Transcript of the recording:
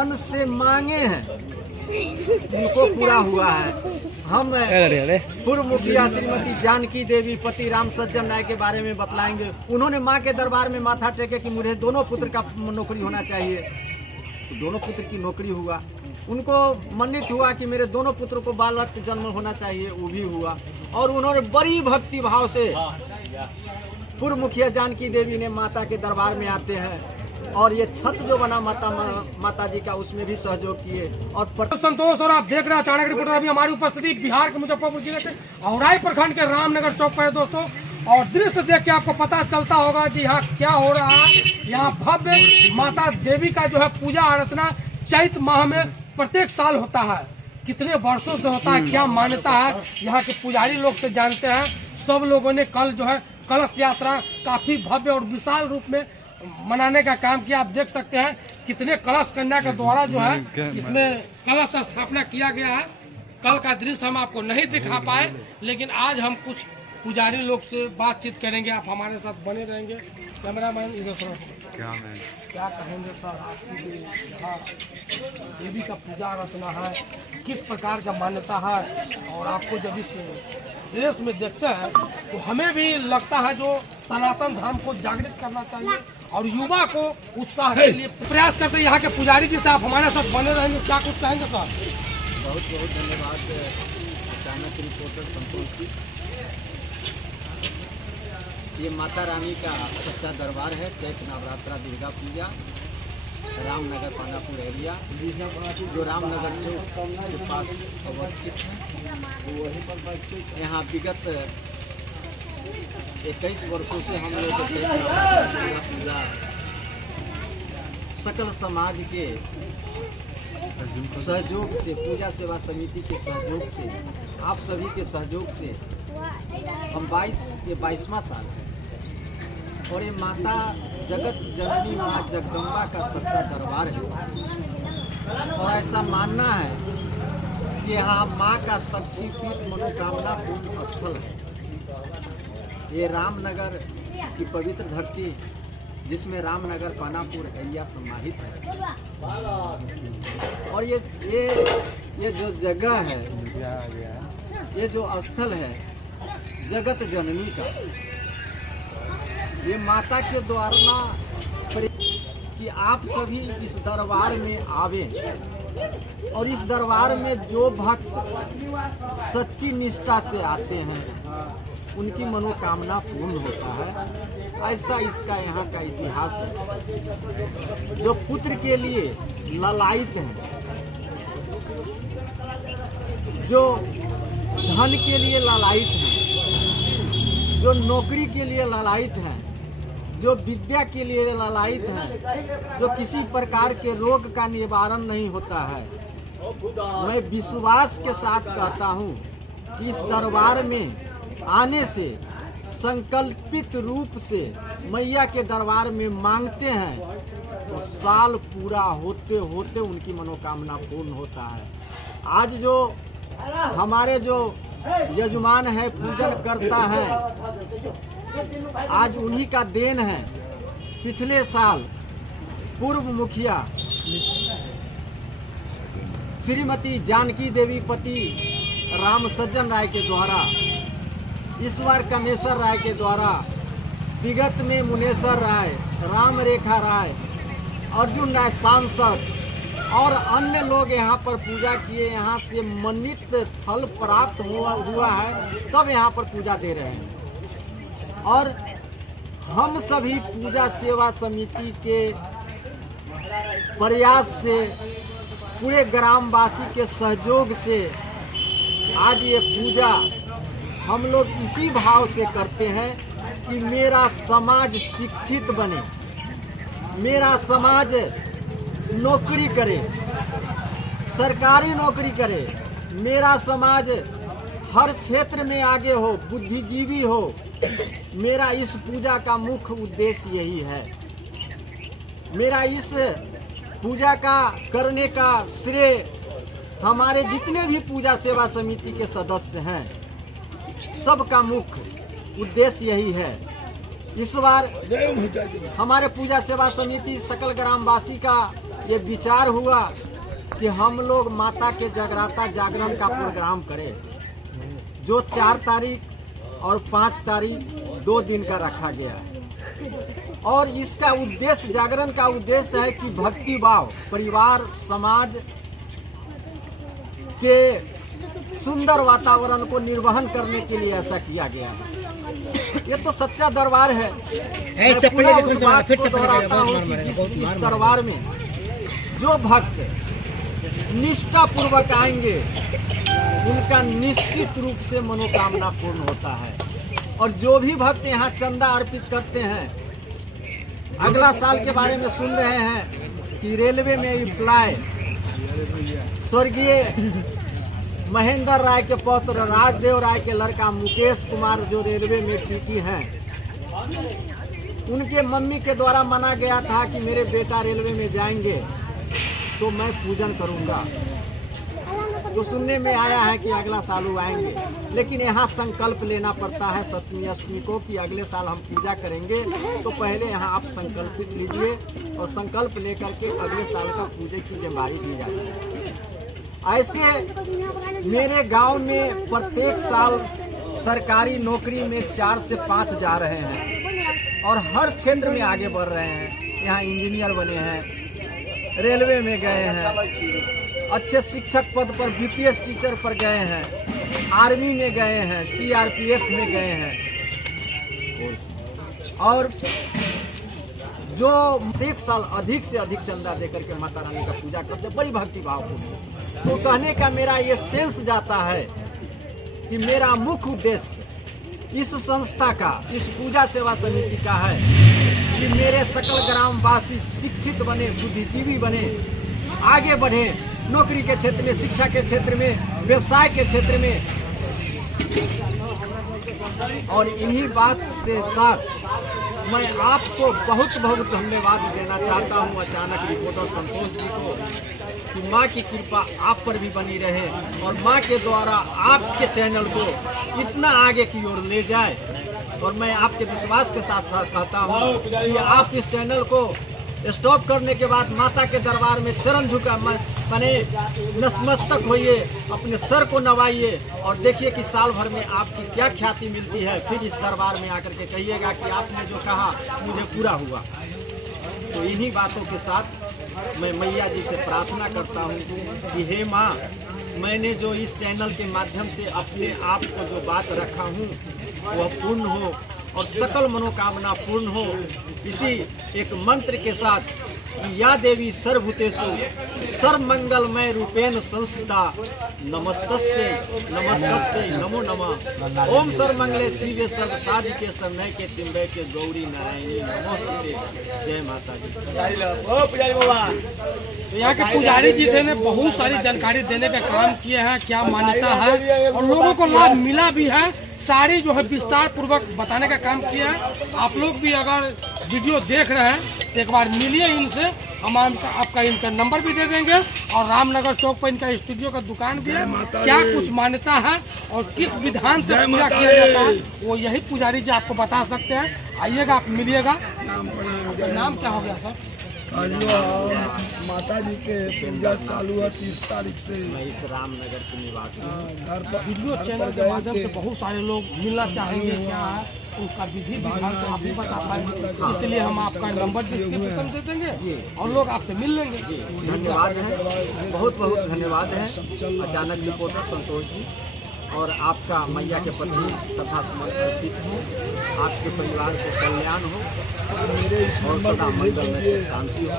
मन से मांगे हैं उनको पूरा हुआ है। हम पूर्व मुखिया श्रीमती जानकी देवी पति राम सज्जन राय के बारे में बतलाएंगे। उन्होंने मां के दरबार में माथा टेके कि मुझे दोनों पुत्र का नौकरी होना चाहिए, तो दोनों पुत्र की नौकरी हुआ। उनको मन्नत हुआ कि मेरे दोनों पुत्रों को बालक जन्म होना चाहिए, वो भी हुआ। और उन्होंने बड़ी भक्ति भाव से पूर्व मुखिया जानकी देवी ने माता के दरबार में आते हैं और ये छत जो बना माता जी का, उसमें भी सहयोग किए। और संतोष और आप देख रहे हैं चाणक्य रिपोर्टर। अभी हमारी उपस्थिति बिहार के मुजफ्फरपुर जिले के औराई प्रखंड के रामनगर चौक पर है दोस्तों, और दृश्य देख के आपको पता चलता होगा जी यहाँ क्या हो रहा है। यहाँ भव्य माता देवी का जो है पूजा अर्चना चैत माह में प्रत्येक साल होता है। कितने वर्षों से होता है, क्या मान्यता है, यहाँ के पुजारी लोग से जानते हैं। सब लोगों ने कल जो है कलश यात्रा काफी भव्य और विशाल रूप में मनाने का काम किया। आप देख सकते हैं कितने कलश कन्या के द्वारा जो है इसमें कलश स्थापना किया गया है। कल का दृश्य हम आपको नहीं दिखा पाए, लेकिन आज हम कुछ पुजारी लोग से बातचीत करेंगे। आप हमारे साथ बने रहेंगे। कैमरामैन इधर क्या कहेंगे सर, आपकी यहाँ देवी का पूजा अर्चना है, किस प्रकार का मान्यता है, और आपको जब इस देश में देखते हैं तो हमें भी लगता है जो सनातन धर्म को जागृत करना चाहिए और युवा को उत्साह के लिए प्रयास करते हैं। यहाँ के पुजारी जी से आप हमारे साथ बने रहेंगे, क्या कुछ कहेंगे सर? बहुत बहुत धन्यवाद चाणक्य रिपोर्टर संतोष जी। ये माता रानी का सच्चा दरबार है। चैत नवरात्रा दुर्गा पूजा रामनगर पानापुर एरिया जो रामनगर चौक के पास अवस्थित है। यहाँ विगत 21 वर्षों से हम लोग चैत नवरात्रा पूजा सकल समाज के सहयोग से, पूजा सेवा समिति के सहयोग से, आप सभी के सहयोग से हम 22वां साल है। और ये माता जगत जननी माँ जगदम्बा का सच्चा दरबार है। और ऐसा मानना है कि यहाँ माँ का शक्तिपीठ मनोकामना पूर्ण स्थल है। ये रामनगर की पवित्र धरती जिसमें रामनगर पानापुर एरिया समाहित है। और ये जो जगह है, ये जो स्थल है जगत जननी का, ये माता के द्वारा कि आप सभी इस दरबार में आवे और इस दरबार में जो भक्त सच्ची निष्ठा से आते हैं उनकी मनोकामना पूर्ण होता है। ऐसा इसका यहाँ का इतिहास है। जो पुत्र के लिए ललायित हैं, जो धन के लिए ललायित हैं, जो नौकरी के लिए ललायित हैं, जो विद्या के लिए ललायित हैं, जो किसी प्रकार के रोग का निवारण नहीं होता है, मैं विश्वास के साथ कहता हूँ कि इस दरबार में आने से संकल्पित रूप से मैया के दरबार में मांगते हैं तो साल पूरा होते होते उनकी मनोकामना पूर्ण होता है। आज जो हमारे जो यजमान है, पूजन करता है, आज उन्हीं का देन है। पिछले साल पूर्व मुखिया श्रीमती जानकी देवी पति राम सज्जन राय के द्वारा, इस बार कमेश्वर राय के द्वारा, विगत में मुनेश्वर राय, राम रेखा राय, अर्जुन राय सांसद और अन्य लोग यहाँ पर पूजा किए। यहाँ से मन्नित फल प्राप्त हुआ है, तब यहाँ पर पूजा दे रहे हैं। और हम सभी पूजा सेवा समिति के प्रयास से, पूरे ग्रामवासी के सहयोग से आज ये पूजा हम लोग इसी भाव से करते हैं कि मेरा समाज शिक्षित बने, मेरा समाज नौकरी करे, सरकारी नौकरी करे, मेरा समाज हर क्षेत्र में आगे हो, बुद्धिजीवी हो। मेरा इस पूजा का मुख्य उद्देश्य यही है। मेरा इस पूजा का करने का श्रेय हमारे जितने भी पूजा सेवा समिति के सदस्य हैं, सबका मुख्य उद्देश्य यही है। इस बार हमारे पूजा सेवा समिति सकल ग्रामवासी का ये विचार हुआ कि हम लोग माता के जगराता जागरण का प्रोग्राम करें, जो 4 तारीख और 5 तारीख 2 दिन का रखा गया है। और इसका उद्देश्य, जागरण का उद्देश्य है कि भक्ति भाव, परिवार, समाज के सुंदर वातावरण को निर्वहन करने के लिए ऐसा किया गया है। ये तो सच्चा दरबार है। मैं पूरा उस बात को दोहराता हूँ कि इस दरबार में जो भक्त निष्ठा पूर्वक आएंगे उनका निश्चित रूप से मनोकामना पूर्ण होता है। और जो भी भक्त यहाँ चंदा अर्पित करते हैं, अगला साल के बारे में सुन रहे हैं कि रेलवे में एम्प्लॉय स्वर्गीय महेंद्र राय के पुत्र राजदेव राय के लड़का मुकेश कुमार जो रेलवे में टीटी हैं, उनके मम्मी के द्वारा माना गया था कि मेरे बेटा रेलवे में जाएंगे तो मैं पूजन करूंगा। तो सुनने में आया है कि अगला साल वो आएंगे, लेकिन यहाँ संकल्प लेना पड़ता है सप्तमी अष्टमी को कि अगले साल हम पूजा करेंगे। तो पहले यहाँ आप संकल्पित लीजिए और संकल्प लेकर के अगले साल का पूजे की जिम्मेदारी दी जाती है। ऐसे मेरे गांव में प्रत्येक साल सरकारी नौकरी में 4 से 5 जा रहे हैं और हर क्षेत्र में आगे बढ़ रहे हैं। यहाँ इंजीनियर बने हैं, रेलवे में गए हैं, अच्छे शिक्षक पद पर बीपीएस टीचर पर गए हैं, आर्मी में गए हैं, सीआरपीएफ में गए हैं। और जो एक साल अधिक से अधिक चंदा देकर के माता रानी का पूजा करते, बड़ी भक्ति भाव को। तो कहने का मेरा ये सेंस जाता है कि मेरा मुख्य उद्देश्य इस संस्था का, इस पूजा सेवा समिति का है कि मेरे सकल ग्रामवासी शिक्षित बने, बुद्धिजीवी बने, आगे बढ़े, नौकरी के क्षेत्र में, शिक्षा के क्षेत्र में, व्यवसाय के क्षेत्र में। और इन्हीं बात से साथ मैं आपको बहुत बहुत धन्यवाद देना चाहता हूं अचानक रिपोर्टर संतोष जी को कि माँ की कृपा आप पर भी बनी रहे और माँ के द्वारा आपके चैनल को इतना आगे की ओर ले जाए। और मैं आपके विश्वास के साथ कहता हूँ कि आप इस चैनल को स्टॉप करने के बाद माता के दरबार में चरण झुका बने, नतमस्तक होइए, अपने सर को नवाइए और देखिए कि साल भर में आपकी क्या ख्याति मिलती है। फिर इस दरबार में आकर के कहिएगा कि आपने जो कहा मुझे पूरा हुआ। तो इन्हीं बातों के साथ मैं मैया जी से प्रार्थना करता हूँ कि हे माँ, मैंने जो इस चैनल के माध्यम से अपने आप को जो बात रखा हूँ वह पूर्ण हो और सकल मनोकामना पूर्ण हो। इसी एक मंत्र के साथ कि या देवी सर्वभूतेषु सर्वमंगलमय रूपेण संस्थिता नमस्तस्यै नमस्तस्यै नमो नमः। ओम सर्वमंगले शिवे सर्वसाधिके सर्वनैके त्र्यंबके के गौरी नारायणी नमोस्तुते। जय माता दी। तो यहाँ के पुजारी जी थे ने बहुत सारी जानकारी देने का काम किए हैं, क्या मान्यता है और लोगों को लाभ मिला भी है, सारी जो है विस्तार पूर्वक बताने का काम किया है। आप लोग भी अगर वीडियो देख रहे हैं तो एक बार मिलिए इनसे, हम आपका इनका नंबर भी दे देंगे और रामनगर चौक पर इनका स्टूडियो का दुकान भी है। क्या कुछ मान्यता है और किस विधान से पूरा किया जाता है वो यही पुजारी जी आपको बता सकते हैं। आइएगा, आप मिलिएगा। नाम क्या हो गया सर? माता जी के पूजा चालू है 30 तारीख से। मैं इस रामनगर के निवासी घर पर वीडियो चैनल के माध्यम से बहुत सारे लोग मिलना चाहेंगे, क्या है उसका विधि विधान तो आप ही बता पाएंगे, इसलिए हम आपका नंबर डिस्क्रिप्शन दे देंगे और लोग आपसे मिल लेंगे। धन्यवाद है, बहुत बहुत धन्यवाद है अचानक रिपोर्टर संतोष जी। और आपका मैया के प्रति श्रद्धा सुमन अर्पित हो, आपके परिवार को कल्याण हो और सदा मंगल में शांति हो।